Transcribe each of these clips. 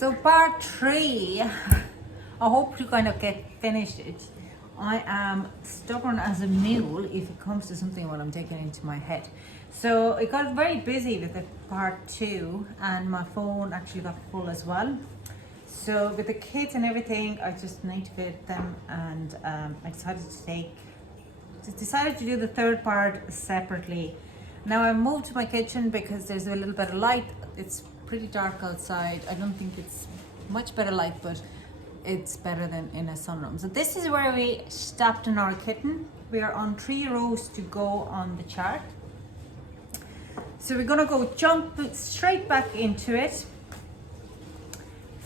So part 3, I hope to kind of get finished it. I am stubborn as a mule if it comes to something what I'm taking into my head. So it got very busy with the part 2 and my phone actually got full as well. So with the kids and everything, I just need to fit them, and I decided to do the third part separately. Now I moved to my kitchen because there's a little bit of light. It's pretty dark outside. I don't think it's much better light, but it's better than in a sunroom. So this is where we stopped in our kitten. We are on 3 rows to go on the chart. So we're gonna go jump straight back into it.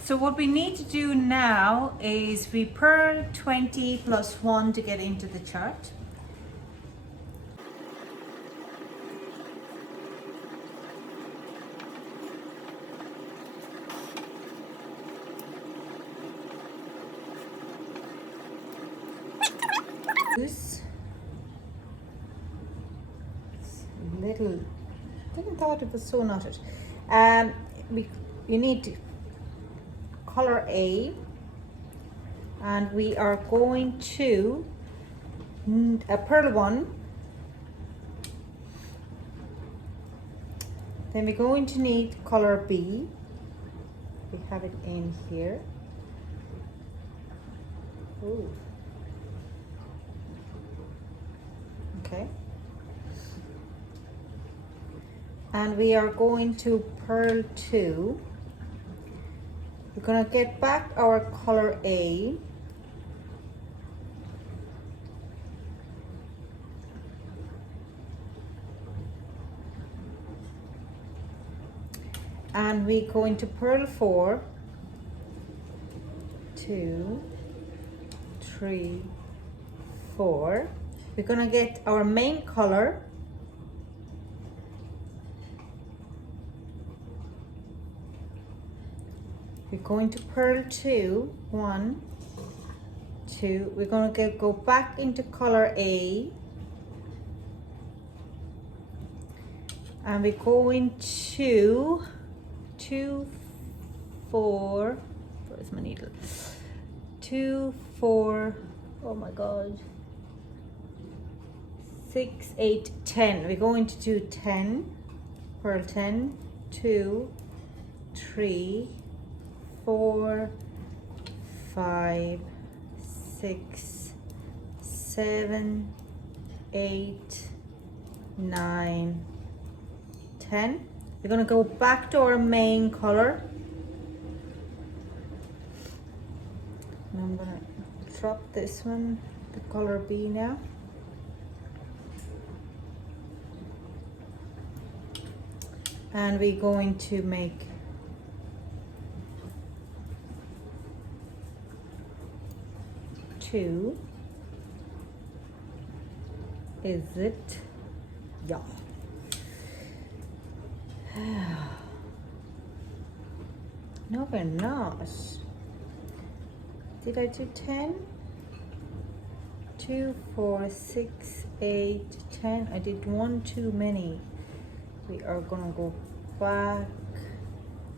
So what we need to do now is we purl 20 plus 1 to get into the chart. Little, didn't thought it was so knotted. You need color A, and we are going to purl 1. Then we're going to need color B. We have it in here. Ooh. Okay. And we are going to purl 2. We're going to get back our color A. And we're going to purl 4, 2, 3, 4. We're going to get our main color. We're going to purl 2, 1, 2. We're going to go back into color A, and we're going to 2, 4. Where's my needle? 2, 4. Oh my God. 6, 8, 10. We're going to do 10. Purl 10, 2, 3. 4, 5, 6, 7, 8, 9, 10. We're going to go back to our main color. And I'm going to drop this one, the color B now. And we're going to make two. Is it? Yeah. No, we're not. Did I do 10? 2, 4, 6, 8, 10. I did 1 too many. We are gonna go back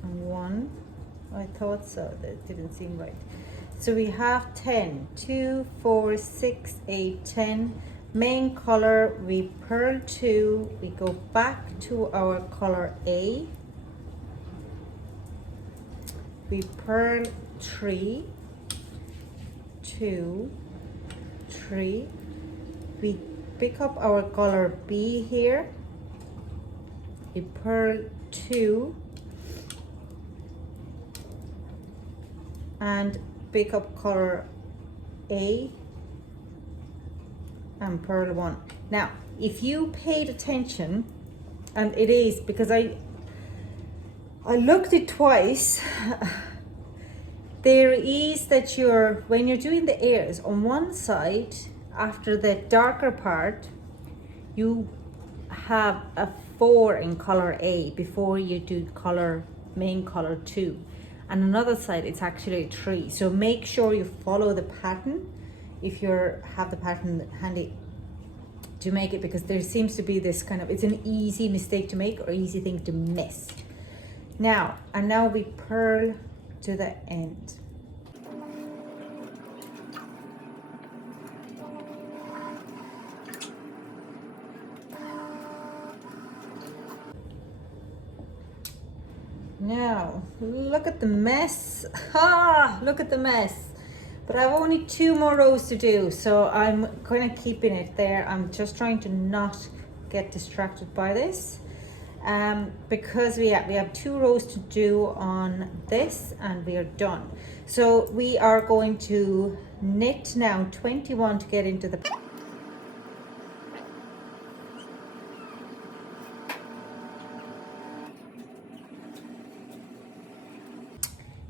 1. I thought so. That didn't seem right. So we have 10. 2, 4, 6, 8, 10. Main color, we purl 2. We go back to our color A. We purl 3, 2, 3. We pick up our color B here. We purl 2 and pick up color A and purl 1. Now, if you paid attention, and it is because I looked it twice, there is that when you're doing the ears on one side, after the darker part, you have a 4 in color A before you do main color 2, and another side it's actually a 3. So make sure you follow the pattern if you have the pattern handy to make it, because there seems to be this kind of, it's an easy mistake to make or easy thing to miss. Now we purl to the end. Now, look at the mess. Look at the mess. But I've only 2 more rows to do, so I'm kind of keeping it there. I'm just trying to not get distracted by this. Because we have 2 rows to do on this and we are done. So we are going to knit now 21 to get into the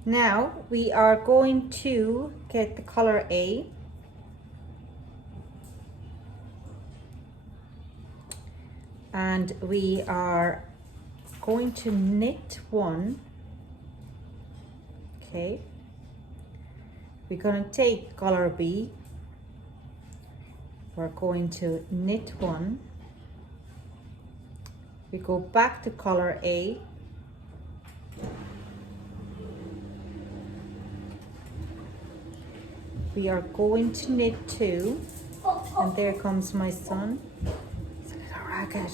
Now we are going to get the color A. And we are going to knit 1. Okay. We're going to take color B. We're going to knit 1. We go back to color A. We are going to knit 2, and there comes my son. It's a little ragged.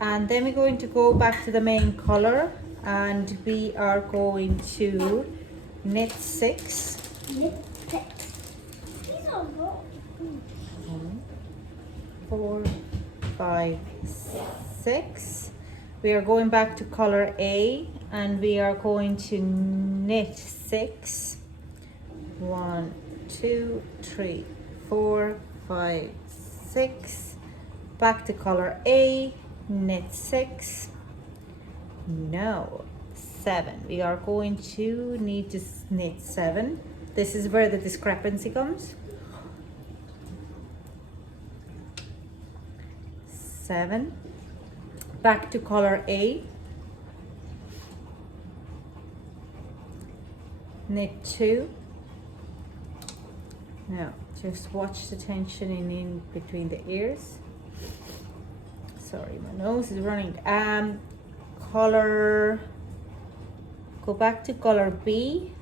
And then we're going to go back to the main color, and we are going to knit 6. Knit 6. These are wrong. 1, 4, 5, 6. We are going back to color A, and we are going to knit 6. 1, 2, 3, 4, 5, 6. Back to color A, knit 6. No, 7. We are going to need to knit 7. This is where the discrepancy comes. 7. Back to color A, knit 2. Now just watch the tensioning in between the ears. Sorry, my nose is running. Color, go back to color B,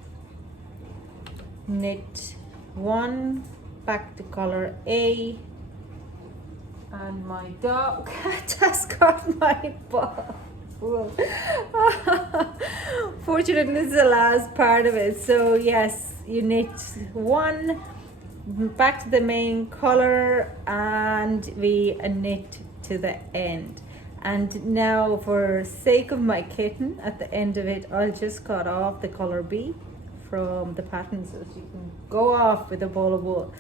knit 1, back to color A, and my dog cat has got my butt. Fortunately, this is the last part of it. So yes, you knit 1, back to the main color, and we knit to the end. And now, for sake of my kitten, at the end of it, I'll just cut off the color B from the pattern so she can go off with a ball of wool.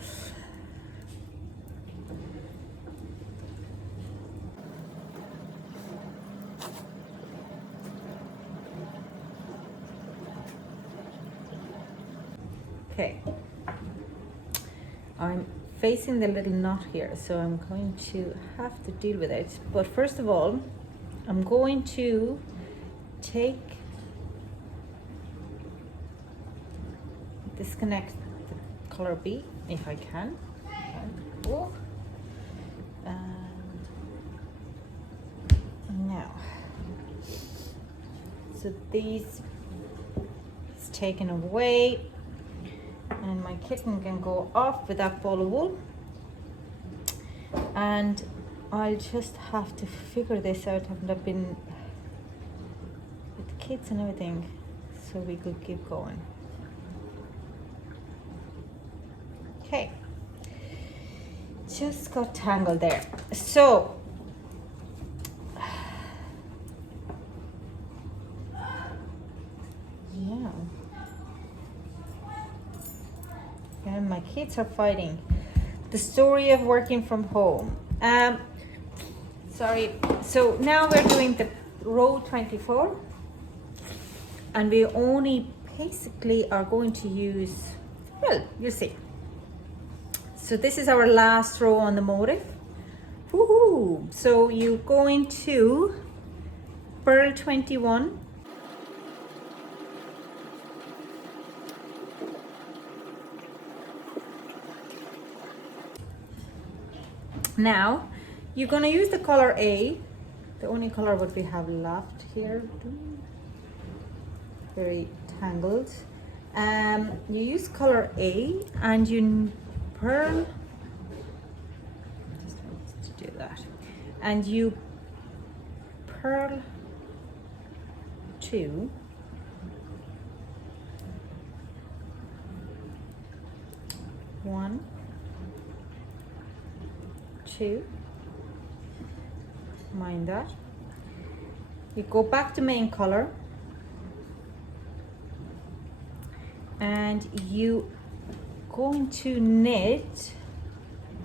Okay, I'm facing the little knot here, so I'm going to have to deal with it. But first of all, I'm going to disconnect the color B if I can. And now, so these is taken away, and my kitten can go off with that ball of wool, and I'll just have to figure this out. Haven't I been with the kids and everything, so we could keep going. Okay, just got tangled there. So yeah, and my kids are fighting. The story of working from home. Sorry. So now we're doing the row 24, and we only basically are going to use, well, you'll see. So this is our last row on the motif. Woohoo! So you're going to purl 21. Now you're going to use the color A, the only color what we have left here. Very tangled. You use color A and you purl, just want to do that, and you purl 2, one, 2, mind that. You go back to main color and you going to knit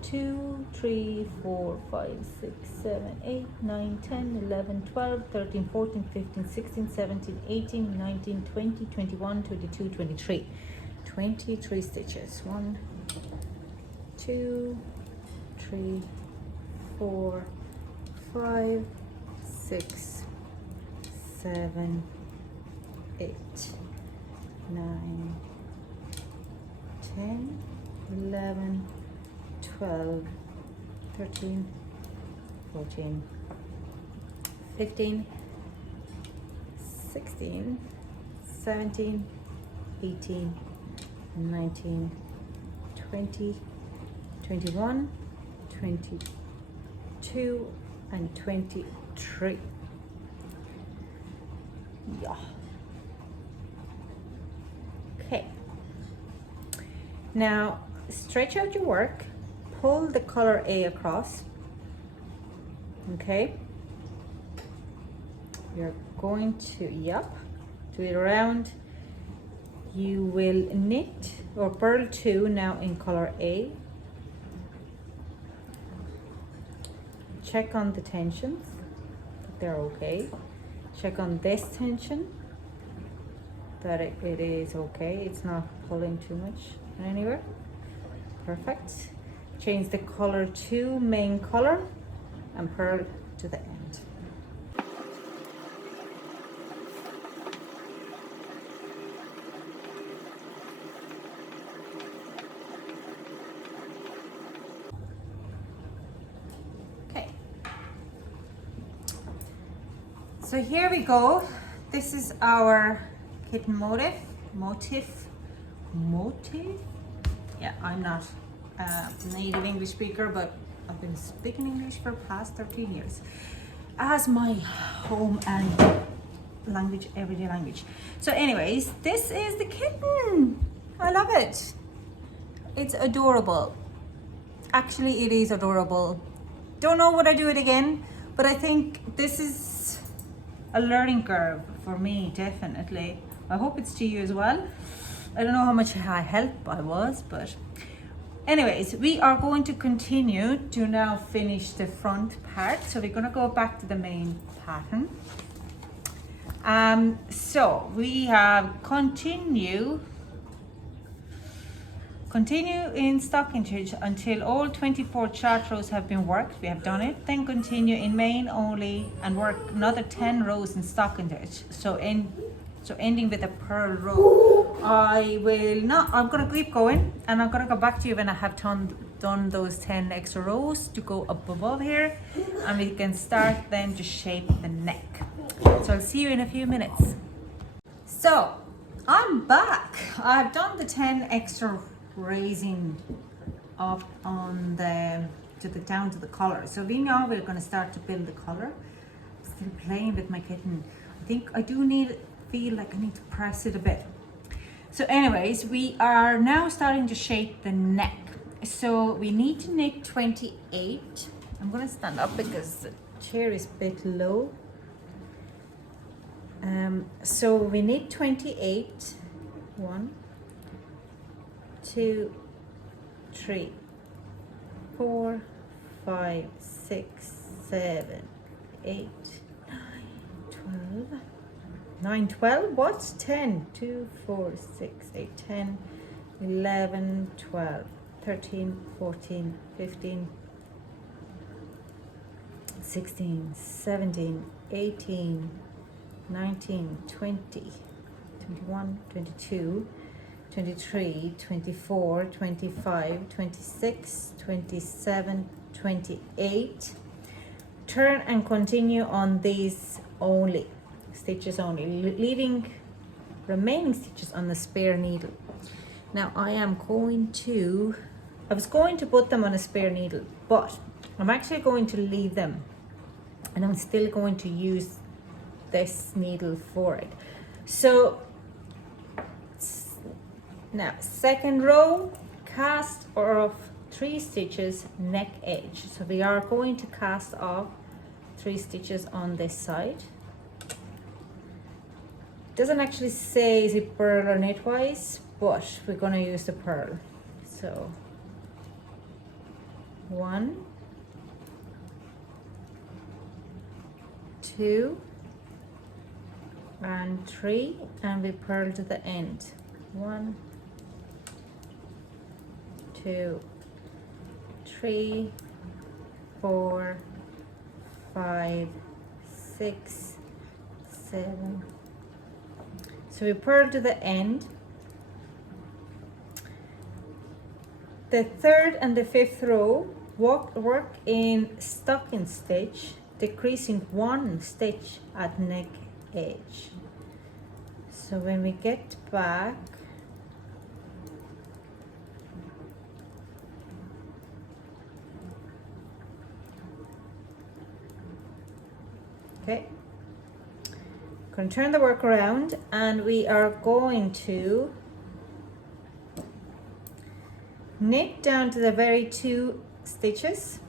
2, 3, 4, 5, 6, 7, 8, 9, 10, 11, 12, 13, 14, 15, 16, 17, 18, 19, 20, 21, 22, 23. 23 stitches. 1, 2, 3, 4, 5, 6, 7, 8, 9, 10, 11, 12, 13, 14, 15, 16, 17, 18, 19, 20, 21, 22, and 23. Yeah. Okay. Now stretch out your work, pull the color A across. Okay. You're going to, do it around. You will knit or purl 2 now in color A. Check on the tensions, that they're okay. Check on this tension, that it is okay. It's not pulling too much anywhere. Perfect. Change the color to main color and purl to the end. So here we go. This is our kitten motif. Yeah, I'm not a native English speaker, but I've been speaking English for the past 13 years as my home and language, everyday language. So anyways, this is the kitten. I love it. It's adorable. Actually, it is adorable. Don't know would I do it again, but I think this is a learning curve for me, definitely. I hope it's to you as well. I don't know how much help I was, but anyways, we are going to continue to now finish the front part. So we're going to go back to the main pattern. So we have continue in stocking stitch until all 24 chart rows have been worked. We have done it. Then continue in main only and work another 10 rows in stocking stitch. So ending with a purl row. I'm gonna keep going and I'm gonna go back to you when I have done those 10 extra rows to go up above here, and we can start then to shape the neck. So I'll see you in a few minutes. So I'm back. I've done the 10 extra raising up on the down to the collar. So we now we're going to start to build the collar. Still playing with my kitten. I think I do feel like I need to press it a bit. So anyways, we are now starting to shape the neck. So we need to knit 28. I'm going to stand up because the chair is a bit low. So we knit 28. 1, 2, 3, 4, 5, 6, 7, 8, 9, 12. What's 10? 2, 4, 6, 8, 10, 11, 12, 13, 14, 15, 16, 17, 18, 19, 20, 21, 22, 23, 24, 25, 26, 27, 28. Turn and continue on these only, stitches only, leaving remaining stitches on the spare needle. Now I was going to put them on a spare needle, but I'm actually going to leave them, and I'm still going to use this needle for it. So now second row, cast off 3 stitches neck edge. So we are going to cast off 3 stitches on this side. Doesn't actually say is it purl or knitwise, but we're going to use the purl. So 1, 2 and 3, and we purl to the end. 1, 2, 3, 4, 5, 6, 7. So we purl to the end. The 3rd and the 5th row work in stocking stitch, decreasing 1 stitch at neck edge. So when we get back, okay, going to turn the work around, and we are going to knit down to the very 2 stitches.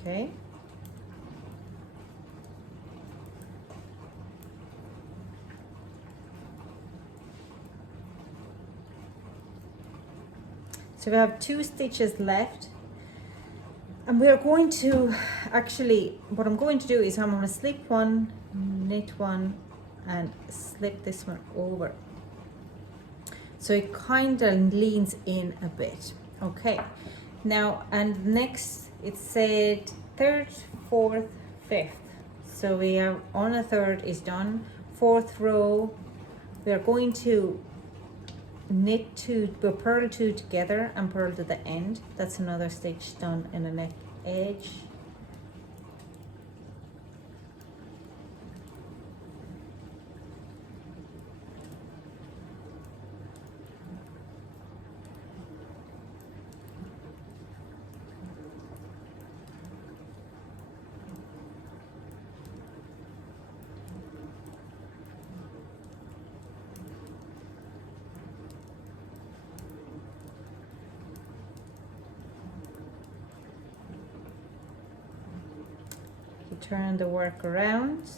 Okay. So we have 2 stitches left, and we are going to actually, what I'm going to do is I'm going to slip one, knit one, and slip this one over. So it kind of leans in a bit. Okay. Now, and next it said 3rd, 4th, 5th. So we have on a 3rd is done. 4th row, we are going to knit 2, we'll purl 2 together and purl to the end. That's another stitch done in a neck edge. Turn the work around,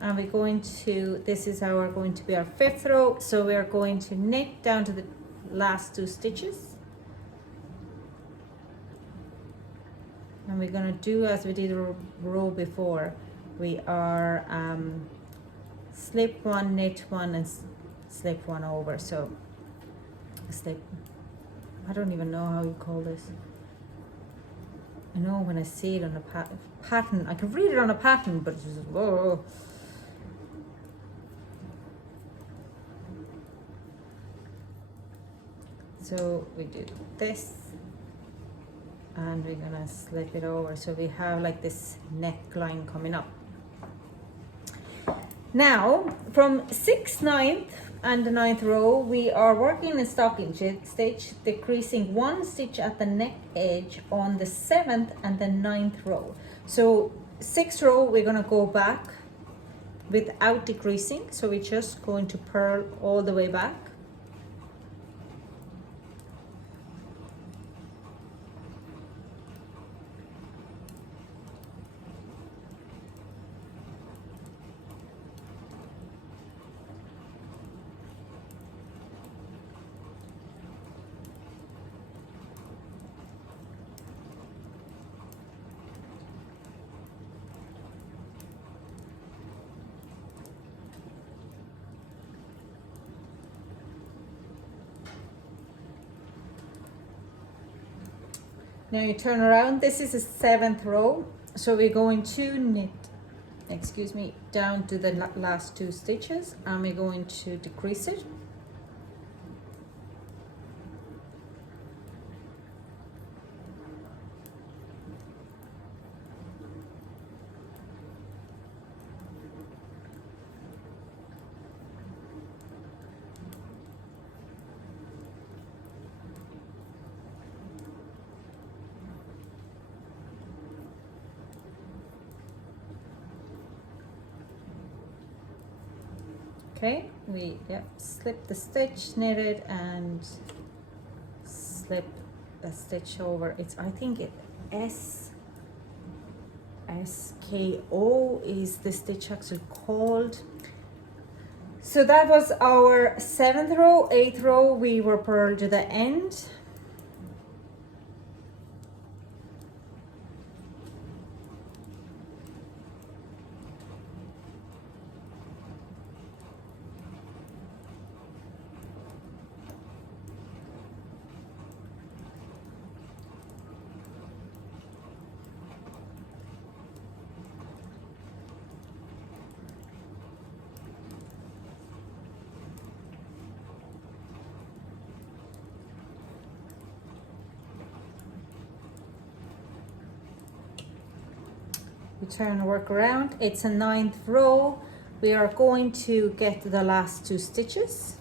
and we're going to, this is going to be our 5th row, so we are going to knit down to the last 2 stitches, and we're going to do as we did the row before. We are slip 1, knit 1, and slip 1 over. So slip, I don't even know how you call this. I know when I see it on a pattern, I can read it on a pattern, but it's just, whoa. So we do this, and we're gonna slip it over, so we have like this neckline coming up. Now, from 6th, 9th, and the 9th row, we are working in stocking stitch, decreasing 1 stitch at the neck edge on the 7th and the 9th row. So 6th row, we're going to go back without decreasing, so we're just going to purl all the way back. Now you turn around. This is the 7th row. So we're going to knit, excuse me, down to the last 2 stitches, and we're going to decrease it. Okay, we slip the stitch, knit it, and slip a stitch over. It's, I think it SKO is the stitch actually called. So that was our 7th row. 8th row we were purled to the end. We turn and work around. It's a 9th row. We are going to get the last 2 stitches,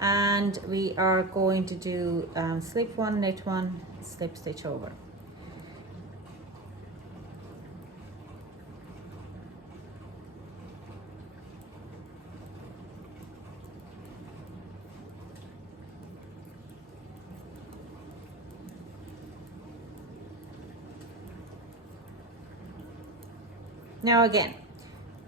and we are going to do slip 1, knit 1, slip stitch over. Now again,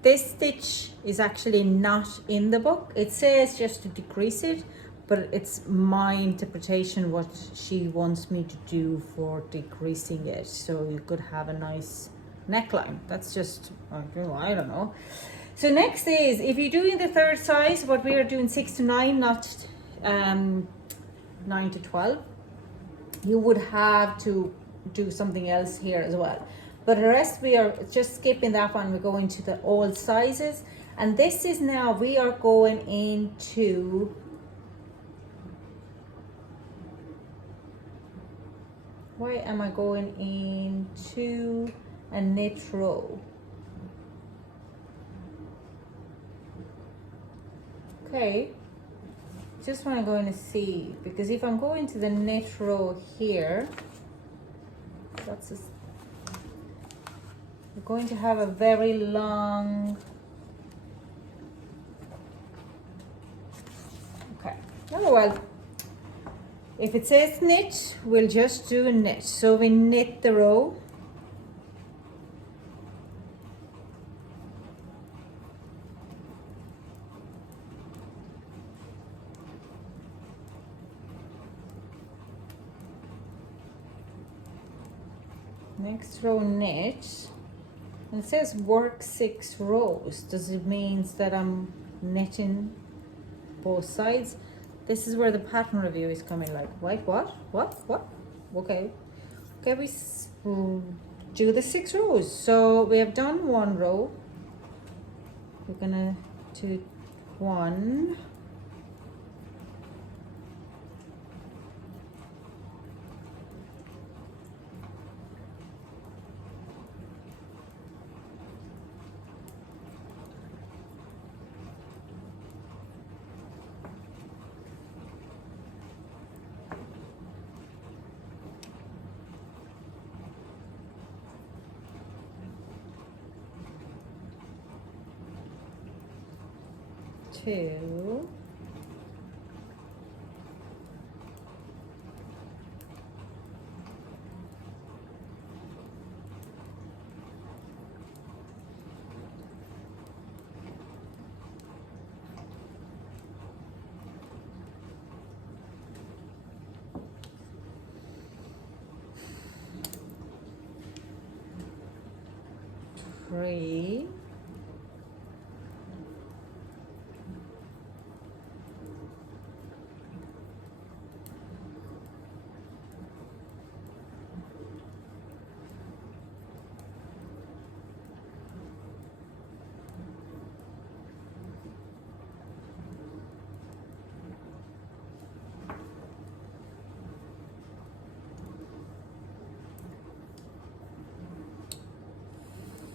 this stitch is actually not in the book. It says just to decrease it, but it's my interpretation what she wants me to do for decreasing it, so you could have a nice neckline. That's just, I don't know. So next is, if you're doing the 3rd size, what we are doing 6 to 9, not 9 to 12, you would have to do something else here as well. But the rest we are just skipping that one. We're going to the all sizes, and this is now we are going into, why am I going into a knit row? Okay, just want to go in and see, because if I'm going to the knit row here, that's a, we're going to have a very long, okay, oh well, if it says knit, we'll just do a knit. So we knit the row, next row knit. And it says work 6 rows. Does it mean that I'm knitting both sides? This is where the pattern review is coming, like, wait, what? Okay, we do the 6 rows. So we have done 1 row. We're gonna do 1, 2, 3, 4,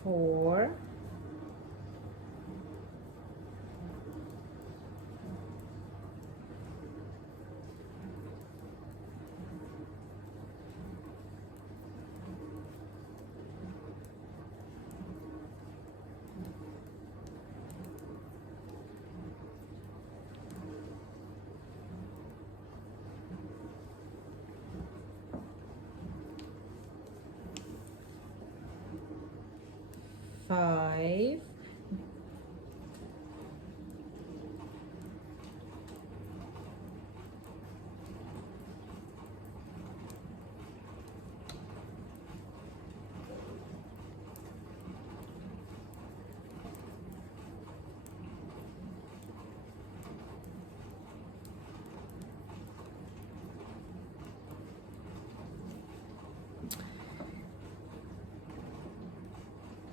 4, five,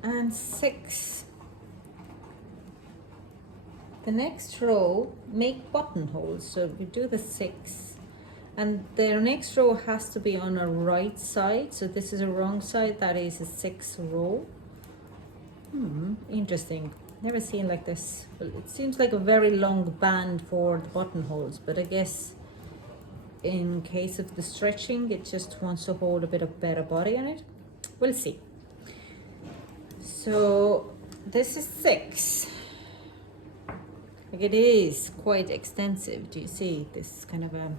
and 6. The next row, make buttonholes. So we do the 6, and the next row has to be on a right side. So this is a wrong side. That is a 6th row. Interesting. Never seen like this. Well, it seems like a very long band for the buttonholes, but I guess in case of the stretching, it just wants to hold a bit of better body on it. We'll see. So this is 6. Like, it is quite extensive. Do you see this kind of a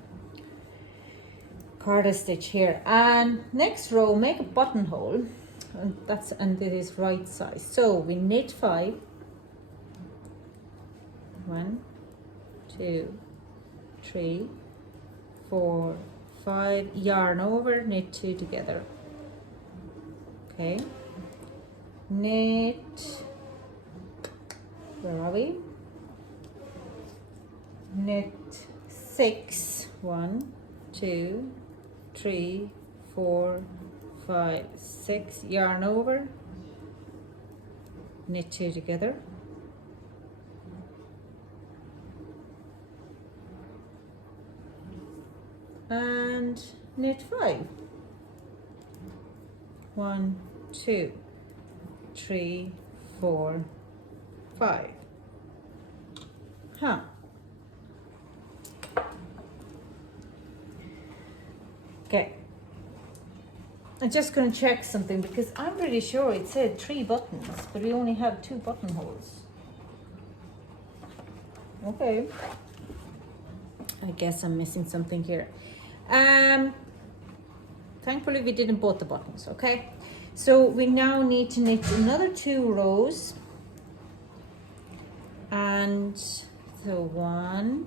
garter stitch here? And next row, make a buttonhole, and it is right size. So we knit 5. 1, 2, 3, 4, 5. Yarn over, knit 2 together. Okay. Knit. Where are we? Knit 6. 1, 2, 3, 4, 5, 6. Yarn over, knit 2 together. And knit 5. 1, 2, 3, 4, 5. Okay, I'm just going to check something because I'm pretty sure it said 3 buttons, but we only have 2 buttonholes. Okay, I guess I'm missing something here. Thankfully we didn't both the buttons. Okay, so we now need to knit another 2 rows, and so 1,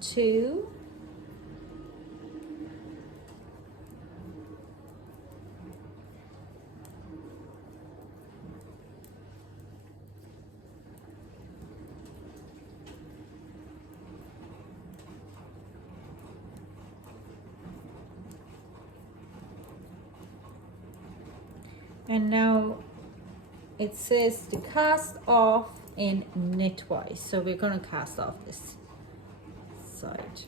2, and now it says to cast off in knitwise, so we're going to cast off this side.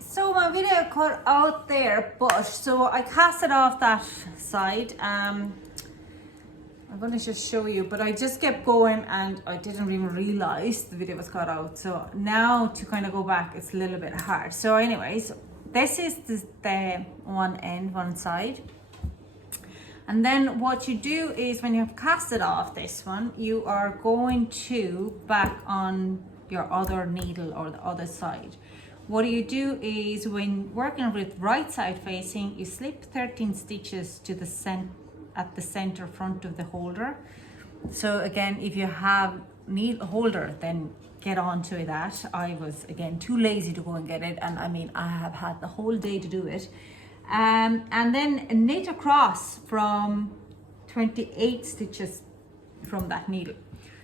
So my video cut out there, but so I cast it off that side. I'm going to just show you, but I just kept going and I didn't even realize the video was cut out. So now to kind of go back, it's a little bit hard. So anyways, this is the one end, one side. And then what you do is when you have casted off this one, you are going to back on your other needle or the other side. What you do is when working with right side facing, you slip 13 stitches to the at the center front of the holder. So again, if you have needle holder, then get on to that. I was again too lazy to go and get it, and I mean I have had the whole day to do it. And then knit across from 28 stitches from that needle.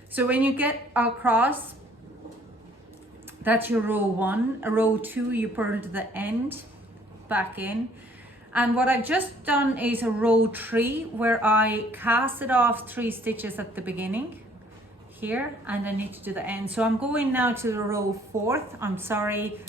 So when you get across, that's your row 1. Row 2, you purl to the end, back in. And what I've just done is a row 3 where I casted off 3 stitches at the beginning here, and I need to do the end. So I'm going now to the row 4th. I'm sorry,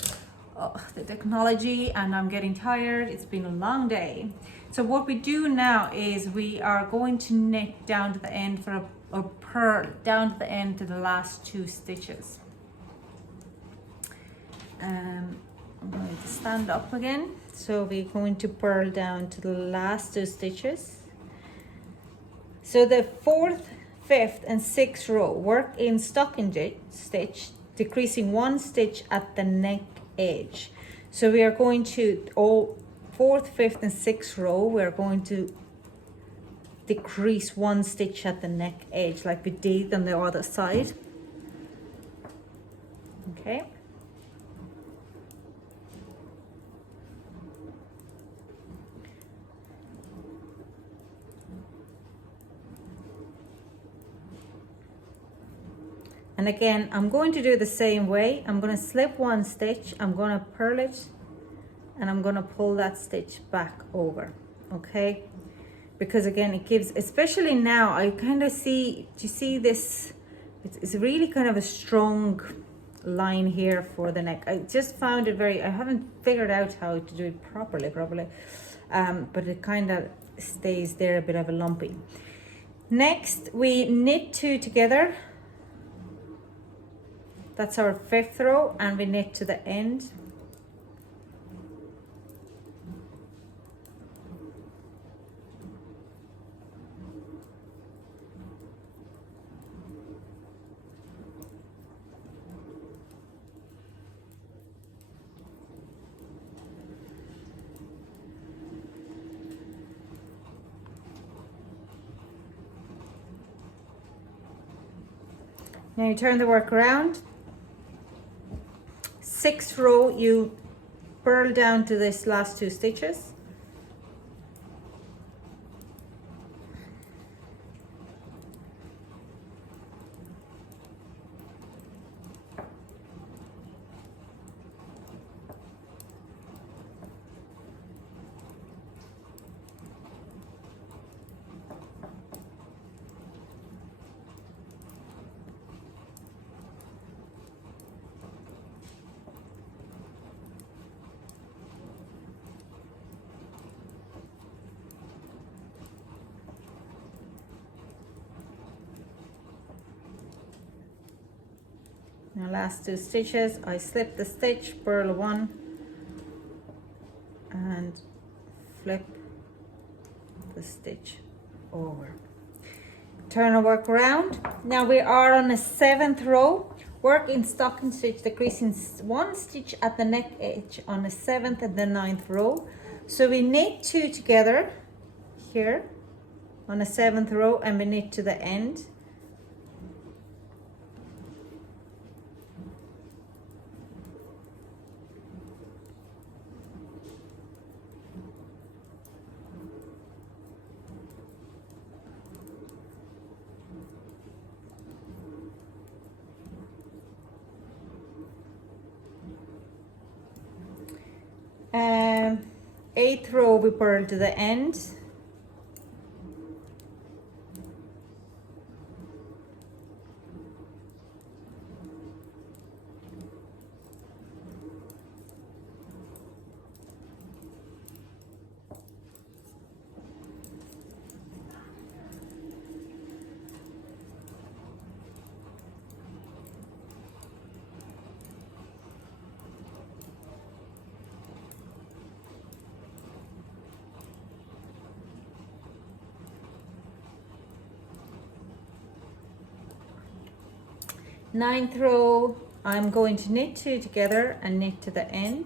the technology, and I'm getting tired. It's been a long day. So what we do now is we are going to knit down to the end for a purl down to the end to the last 2 stitches. I'm going to stand up again. So we're going to purl down to the last 2 stitches. So the 4th, 5th and 6th row, work in stocking stitch, decreasing 1 stitch at the neck edge. So we are going to 4th, 5th and 6th row, we're going to decrease 1 stitch at the neck edge like we did on the other side. Okay. And again, I'm going to do the same way. I'm going to slip 1 stitch, I'm going to purl it, and I'm going to pull that stitch back over, okay? Because again, it gives, especially now, I kind of see, do you see this? It's really kind of a strong line here for the neck. I just found it very, I haven't figured out how to do it properly, but it kind of stays there, a bit of a lumpy. Next, we knit 2 together. That's our 5th row, and we knit to the end. Now you turn the work around. 6th row, you purl down to this last 2 stitches. Now last 2 stitches, I slip the stitch, purl 1 and flip the stitch over. Turn our work around. Now we are on the 7th row. Work in stocking stitch, decreasing 1 stitch at the neck edge on the 7th and the 9th row. So we knit 2 together here on the 7th row, and we knit to the end. Eighth row, we purl to the end. Ninth row, I'm going to knit 2 together and knit to the end.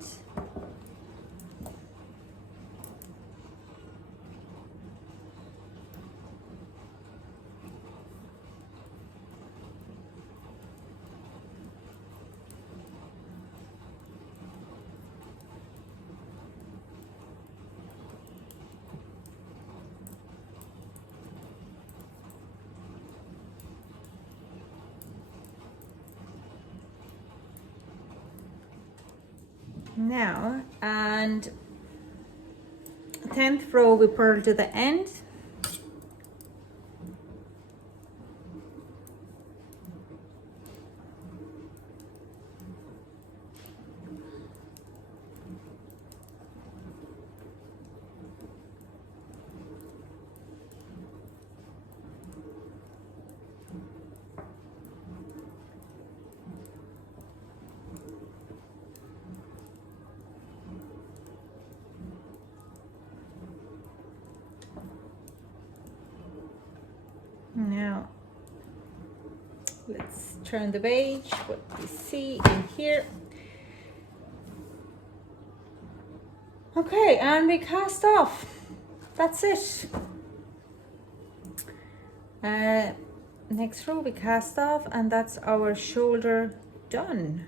now, and 10th row we purl to the end. Now let's turn the page, what we see in here. Okay, and we cast off. That's it. Next row we cast off, and that's our shoulder done.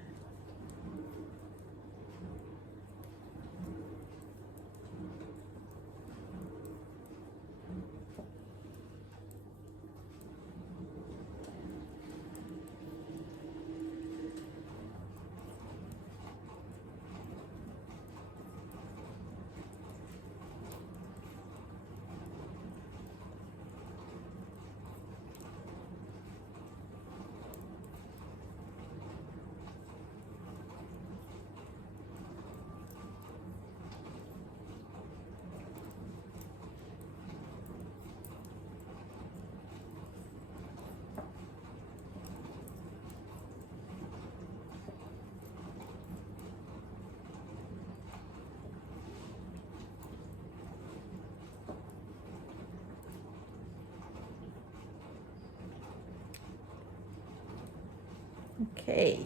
Okay.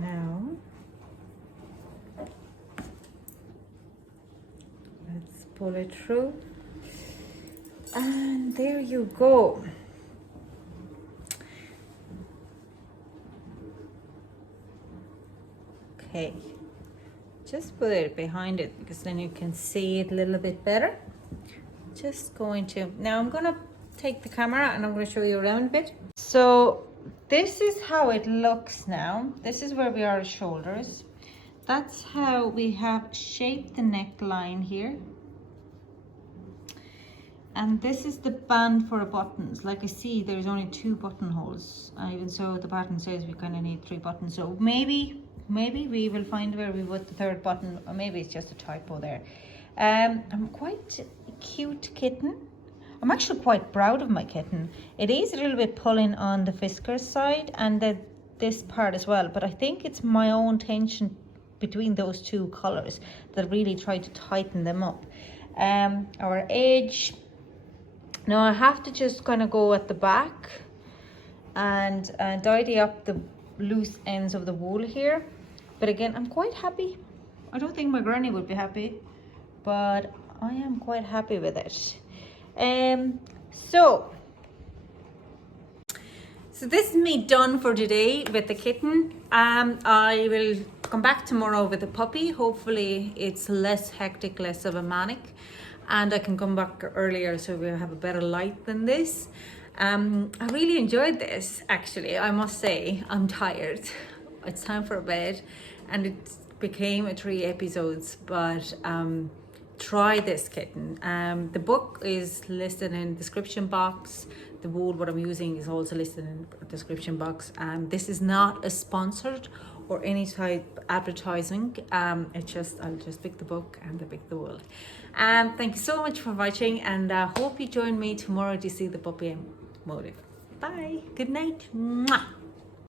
Now let's pull it through, and there you go. Okay, just put it behind it because then you can see it a little bit better. Just going to, now I'm gonna take the camera and I'm going to show you around a bit. So this is how it looks now. This is where we are at shoulders. That's how we have shaped the neckline here. And this is the band for buttons. Like I see there's only 2 buttonholes. Even so the pattern says we kind of need 3 buttons. So maybe we will find where we put the 3rd button, or maybe it's just a typo there. I'm quite a cute kitten. I'm actually quite proud of my kitten. It is a little bit pulling on the whiskers side and this part as well, but I think it's my own tension between those 2 colors that really try to tighten them up. Our edge, now I have to just kind of go at the back and tidy up the loose ends of the wool here. But again, I'm quite happy. I don't think my granny would be happy, but I am quite happy with it. So this is me done for today with the kitten. I will come back tomorrow with the puppy. Hopefully it's less hectic, less of a manic, and I can come back earlier so we'll have a better light than this. I really enjoyed this, actually. I must say I'm tired. It's time for bed, and it became 3 episodes, but try this kitten. The book is listed in the description box. The wool what I'm using is also listed in the description box. This is not a sponsored or any type advertising. It's just, I'll just pick the book and I pick the wool. Thank you so much for watching, and I hope you join me tomorrow to see the puppy motif. Bye. Good night. Mwah.